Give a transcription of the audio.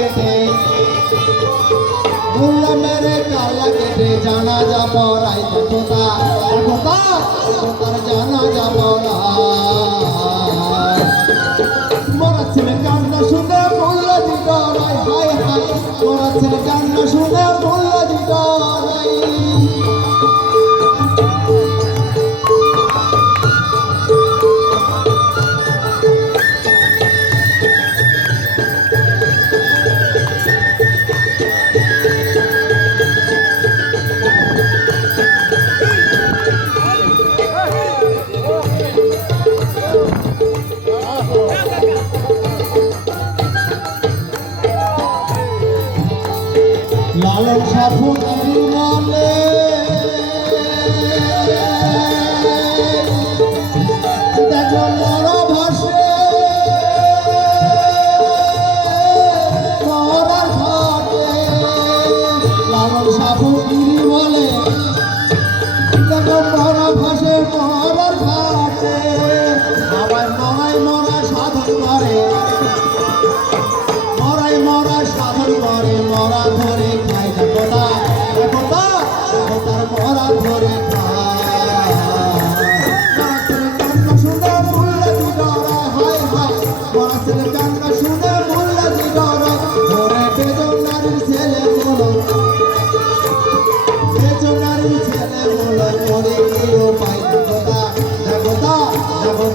কেটে মোল্লা মেরে কালা কেটে জানাজা পড়াই দেখো তার জানাজা পড়াই মরা ছেলে কান্না শুনে মোল্লা জি ডরাই হায় হায় মরা ছেলে কান্না শুনে মোল্লা জি ডরাই লালন সাফুরি বলে দেখো মরা ভাসে মরার ঘাটে লালন সাফুরি বলে দেখো মরা ভাসে মরার ঘাটে আবার মরা সাধন করে মরা সাধন করে মরা ধরে খায় দেখো তার মরা ধরে খায় কান্না শুনে মোল্লা জি ডরায় হায় হায় মরা ছেলে কান্না শুনে মোল্লা জি ডরায় ধরে বেজন নারীর ছেলে বলো বেজন নারীর ছেলে বলো করে কেউ পাই দেখো